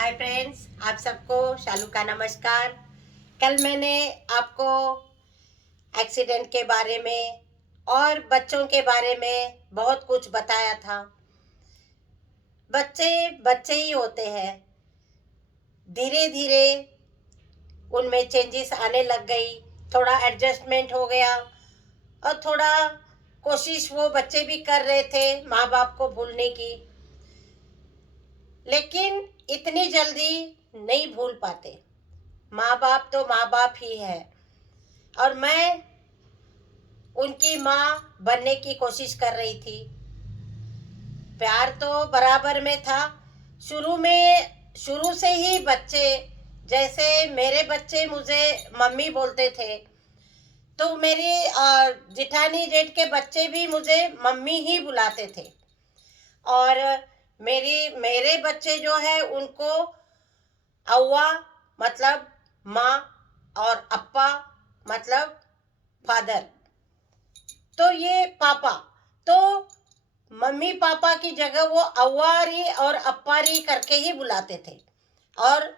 Hi friends, आप सबको शालू का नमस्कार। कल मैंने आपको एक्सीडेंट के बारे में और बच्चों के बारे में बहुत कुछ बताया था। बच्चे बच्चे ही होते हैं। धीरे धीरे उनमें चेंजेस आने लग गई, थोड़ा एडजस्टमेंट हो गया और थोड़ा कोशिश वो बच्चे भी कर रहे थे माँ बाप को भूलने की, लेकिन इतनी जल्दी नहीं भूल पाते। माँ बाप तो माँ बाप ही है और मैं उनकी माँ बनने की कोशिश कर रही थी। प्यार तो बराबर में था। शुरू से ही बच्चे, जैसे मेरे बच्चे मुझे मम्मी बोलते थे, तो मेरी जिठानी जेठ के बच्चे भी मुझे मम्मी ही बुलाते थे। और मेरे बच्चे जो है उनको अव्वा मतलब माँ और अप्पा मतलब फादर, तो ये पापा, तो मम्मी पापा की जगह वो अव्वारी और अप्पारी करके ही बुलाते थे। और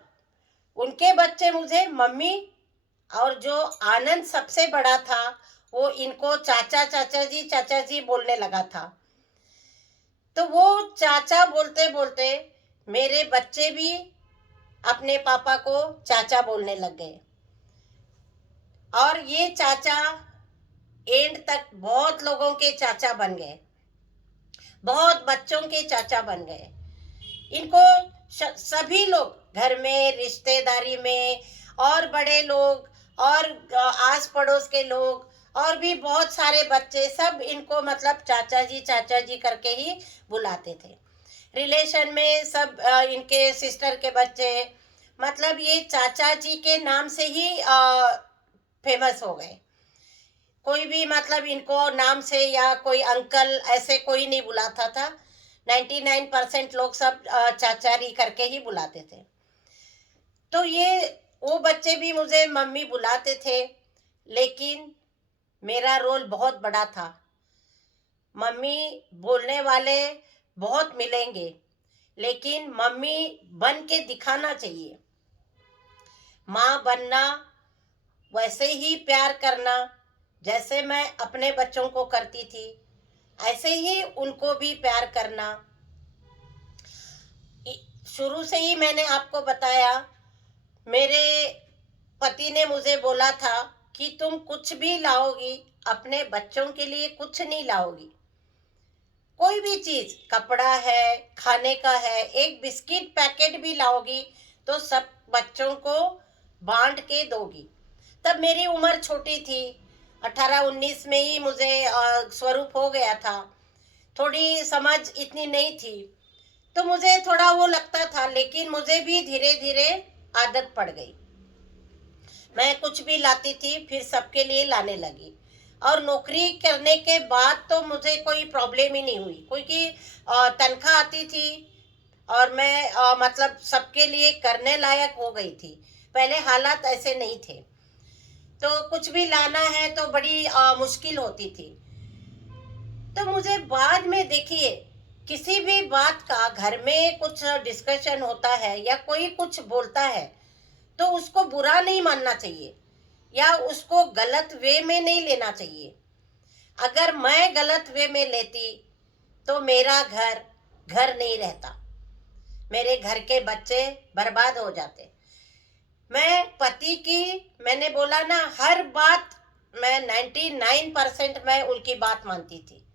उनके बच्चे मुझे मम्मी, और जो आनंद सबसे बड़ा था वो इनको चाचा जी बोलने लगा था। तो वो चाचा बोलते बोलते मेरे बच्चे भी अपने पापा को चाचा बोलने लग गए। और ये चाचा एंड तक बहुत लोगों के चाचा बन गए, बहुत बच्चों के चाचा बन गए। इनको सभी लोग घर में, रिश्तेदारी में, और बड़े लोग और आस पड़ोस के लोग और भी बहुत सारे बच्चे सब इनको मतलब चाचा जी करके ही बुलाते थे। रिलेशन में सब इनके सिस्टर के बच्चे मतलब ये चाचा जी के नाम से ही फेमस हो गए। कोई भी मतलब इनको नाम से या कोई अंकल ऐसे कोई नहीं बुलाता था। 99% लोग सब चाचारी करके ही बुलाते थे। तो ये वो बच्चे भी मुझे मम्मी बुलाते थे, लेकिन मेरा रोल बहुत बड़ा था। मम्मी बोलने वाले बहुत मिलेंगे, लेकिन मम्मी बन के दिखाना चाहिए। माँ बनना, वैसे ही प्यार करना जैसे मैं अपने बच्चों को करती थी, ऐसे ही उनको भी प्यार करना। शुरू से ही मैंने आपको बताया, मेरे पति ने मुझे बोला था कि तुम कुछ भी लाओगी, अपने बच्चों के लिए कुछ नहीं लाओगी। कोई भी चीज, कपड़ा है, खाने का है, एक बिस्किट पैकेट भी लाओगी तो सब बच्चों को बांट के दोगी। तब मेरी उम्र छोटी थी, 18-19 में ही मुझे स्वरूप हो गया था। थोड़ी समझ इतनी नहीं थी, तो मुझे थोड़ा वो लगता था, लेकिन मुझे भी धीरे धीरे आदत पड़ गई। मैं कुछ भी लाती थी फिर सबके लिए लाने लगी। और नौकरी करने के बाद तो मुझे कोई प्रॉब्लम ही नहीं हुई, क्योंकि तनख्वाह आती थी और मैं मतलब सबके लिए करने लायक हो गई थी। पहले हालात ऐसे नहीं थे, तो कुछ भी लाना है तो बड़ी मुश्किल होती थी। तो मुझे बाद में देखिए, किसी भी बात का घर में कुछ डिस्कशन होता है या कोई कुछ बोलता है, तो उसको बुरा नहीं मानना चाहिए या उसको गलत वे में नहीं लेना चाहिए। अगर मैं गलत वे में लेती तो मेरा घर घर नहीं रहता, मेरे घर के बच्चे बर्बाद हो जाते। मैं पति की, मैंने बोला ना, हर बात मैं 99% मैं उनकी बात मानती थी।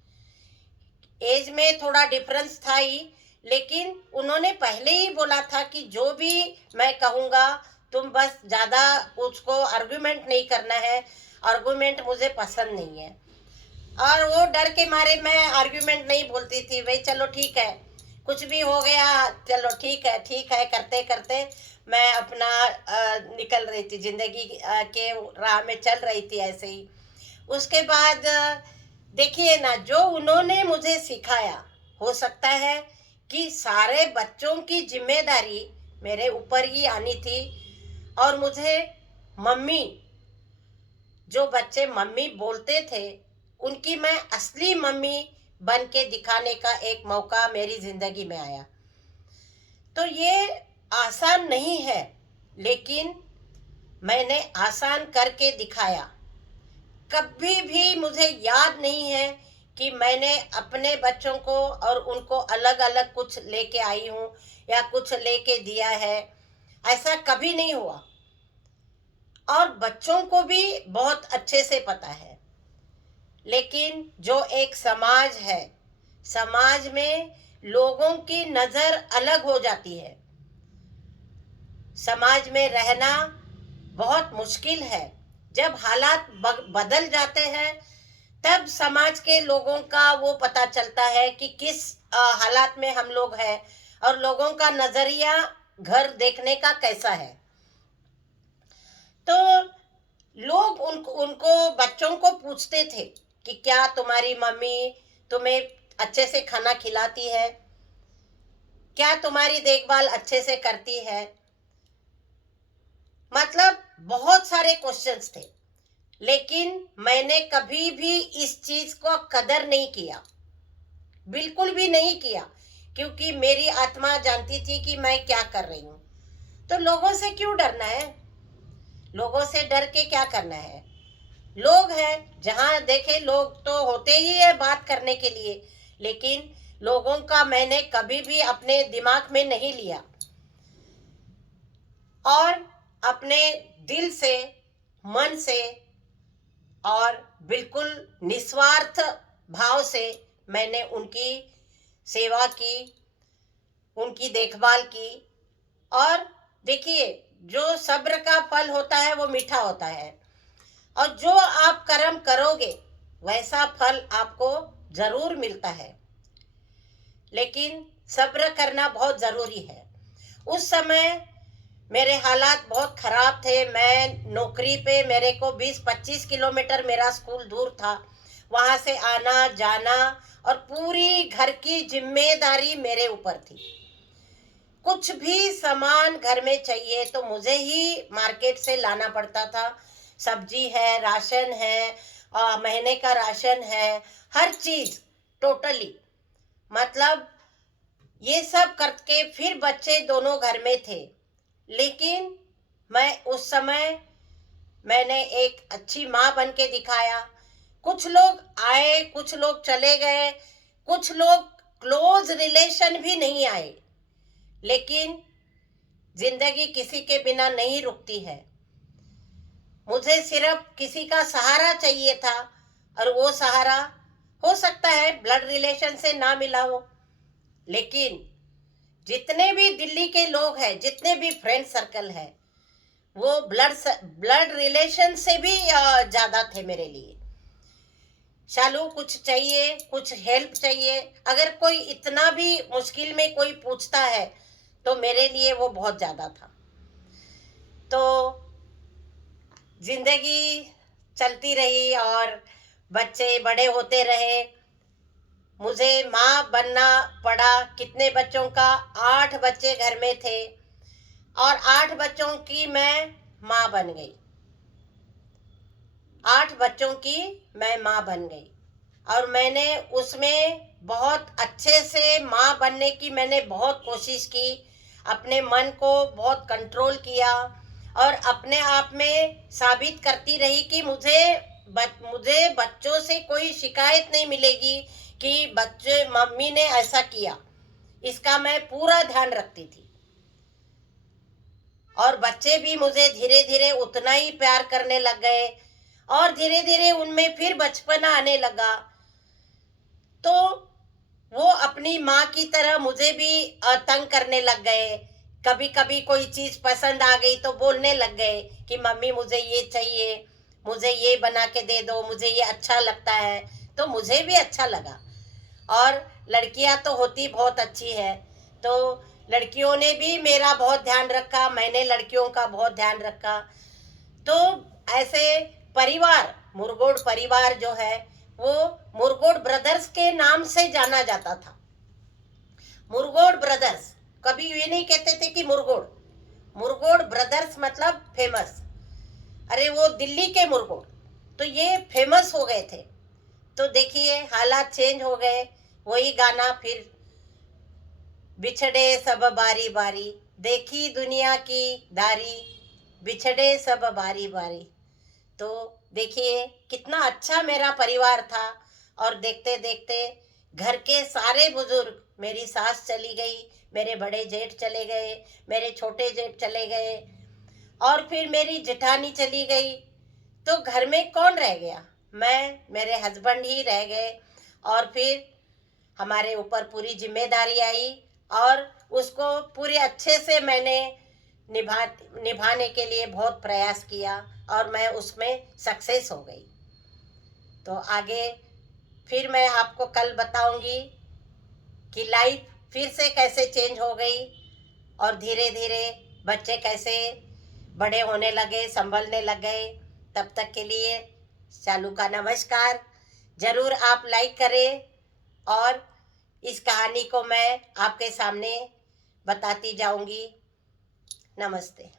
एज में थोड़ा डिफरेंस था ही, लेकिन उन्होंने पहले ही बोला था कि जो भी मैं कहूँगा तुम बस ज़्यादा उसको आर्गुमेंट नहीं करना है, आर्गुमेंट मुझे पसंद नहीं है। और वो डर के मारे मैं आर्गुमेंट नहीं बोलती थी, भाई चलो ठीक है, कुछ भी हो गया, चलो ठीक है करते करते मैं अपना निकल रही थी, जिंदगी के राह में चल रही थी ऐसे ही। उसके बाद देखिए ना, जो उन्होंने मुझे सिखाया, हो सकता है कि सारे बच्चों की जिम्मेदारी मेरे ऊपर ही आनी थी। और मुझे मम्मी, जो बच्चे मम्मी बोलते थे, उनकी मैं असली मम्मी बन के दिखाने का एक मौका मेरी जिंदगी में आया। तो ये आसान नहीं है, लेकिन मैंने आसान करके दिखाया। कभी भी मुझे याद नहीं है कि मैंने अपने बच्चों को और उनको अलग अलग कुछ लेके आई हूँ या कुछ लेके दिया है, ऐसा कभी नहीं हुआ। और बच्चों को भी बहुत अच्छे से पता है। लेकिन जो एक समाज है, समाज में लोगों की नज़र अलग हो जाती है। समाज में रहना बहुत मुश्किल है। जब हालात बदल जाते हैं, तब समाज के लोगों का वो पता चलता है कि किस हालात में हम लोग हैं और लोगों का नजरिया घर देखने का कैसा है। तो लोग उनको उनको बच्चों को पूछते थे कि क्या तुम्हारी मम्मी तुम्हें अच्छे से खाना खिलाती है, क्या तुम्हारी देखभाल अच्छे से करती है। मतलब बहुत सारे क्वेश्चंस थे, लेकिन मैंने कभी भी इस चीज को कदर नहीं किया, बिल्कुल भी नहीं किया, क्योंकि मेरी आत्मा जानती थी कि मैं क्या कर रही हूँ। तो लोगों से क्यों डरना है, लोगों से डर के क्या करना है। लोग हैं, जहां देखे लोग तो होते ही है बात करने के लिए, लेकिन लोगों का मैंने कभी भी अपने दिमाग में नहीं लिया और अपने दिल से, मन से और बिल्कुल निस्वार्थ भाव से मैंने उनकी सेवा की, उनकी देखभाल की। और देखिए, जो सब्र का फल होता है वो मीठा होता है, और जो आप कर्म करोगे वैसा फल आपको जरूर मिलता है। लेकिन सब्र करना बहुत जरूरी है। उस समय मेरे हालात बहुत खराब थे। मैं नौकरी पे, मेरे को 20-25 किलोमीटर मेरा स्कूल दूर था, वहां से आना जाना और पूरी घर की जिम्मेदारी मेरे ऊपर थी। कुछ भी सामान घर में चाहिए तो मुझे ही मार्केट से लाना पड़ता था। सब्जी है, राशन है, महीने का राशन है, हर चीज टोटली। मतलब ये सब करके फिर बच्चे दोनों घर में थे। लेकिन मैं उस समय मैंने एक अच्छी माँ बन के दिखाया। कुछ लोग आए, कुछ लोग चले गए, कुछ लोग क्लोज रिलेशन भी नहीं आए, लेकिन जिंदगी किसी के बिना नहीं रुकती है। मुझे सिर्फ किसी का सहारा चाहिए था, और वो सहारा हो सकता है ब्लड रिलेशन से ना मिला हो, लेकिन जितने भी दिल्ली के लोग हैं, जितने भी फ्रेंड सर्कल है, वो ब्लड रिलेशन से भी ज्यादा थे मेरे लिए। शालू कुछ चाहिए, कुछ हेल्प चाहिए, अगर कोई इतना भी मुश्किल में कोई पूछता है तो मेरे लिए वो बहुत ज्यादा था। तो जिंदगी चलती रही और बच्चे बड़े होते रहे। मुझे माँ बनना पड़ा। कितने बच्चों का, 8 बच्चे घर में थे और 8 बच्चों की मैं माँ बन गई। 8 बच्चों की मैं माँ बन गई, और मैंने उसमें बहुत अच्छे से माँ बनने की मैंने बहुत कोशिश की। अपने मन को बहुत कंट्रोल किया और अपने आप में साबित करती रही कि मुझे बच्चों से कोई शिकायत नहीं मिलेगी कि बच्चे, मम्मी ने ऐसा किया। इसका मैं पूरा ध्यान रखती थी, और बच्चे भी मुझे धीरे धीरे उतना ही प्यार करने लग गए, और धीरे धीरे उनमें फिर बचपना आने लगा। तो वो अपनी माँ की तरह मुझे भी तंग करने लग गए। कभी कभी कोई चीज पसंद आ गई तो बोलने लग गए कि मम्मी मुझे ये चाहिए, मुझे ये बना के दे दो, मुझे ये अच्छा लगता है। तो मुझे भी अच्छा लगा। और लड़कियां तो होती बहुत अच्छी है, तो लड़कियों ने भी मेरा बहुत ध्यान रखा, मैंने लड़कियों का बहुत ध्यान रखा। तो ऐसे परिवार, मुरगोड परिवार जो है वो मुरगोड ब्रदर्स के नाम से जाना जाता था। मुरगोड ब्रदर्स, कभी ये नहीं कहते थे कि मुरगोड, मुरगोड ब्रदर्स मतलब फेमस। अरे वो दिल्ली के मुरगोड, तो ये फेमस हो गए थे। तो देखिए हालात चेंज हो गए। वही गाना फिर, बिछड़े सब बारी बारी, देखी दुनिया की दारी, बिछड़े सब बारी बारी। तो देखिए कितना अच्छा मेरा परिवार था। और देखते देखते घर के सारे बुजुर्ग, मेरी सास चली गई, मेरे बड़े जेठ चले गए, मेरे छोटे जेठ चले गए, और फिर मेरी जेठानी चली गई। तो घर में कौन रह गया? मैं, मेरे हस्बैंड ही रह गए। और फिर हमारे ऊपर पूरी जिम्मेदारी आई, और उसको पूरे अच्छे से मैंने निभा निभाने के लिए बहुत प्रयास किया, और मैं उसमें सक्सेस हो गई। तो आगे फिर मैं आपको कल बताऊंगी कि लाइफ फिर से कैसे चेंज हो गई, और धीरे धीरे बच्चे कैसे बड़े होने लगे, संभलने लगे। तब तक के लिए शालू का नमस्कार। ज़रूर आप लाइक करें, और इस कहानी को मैं आपके सामने बताती जाऊंगी। नमस्ते।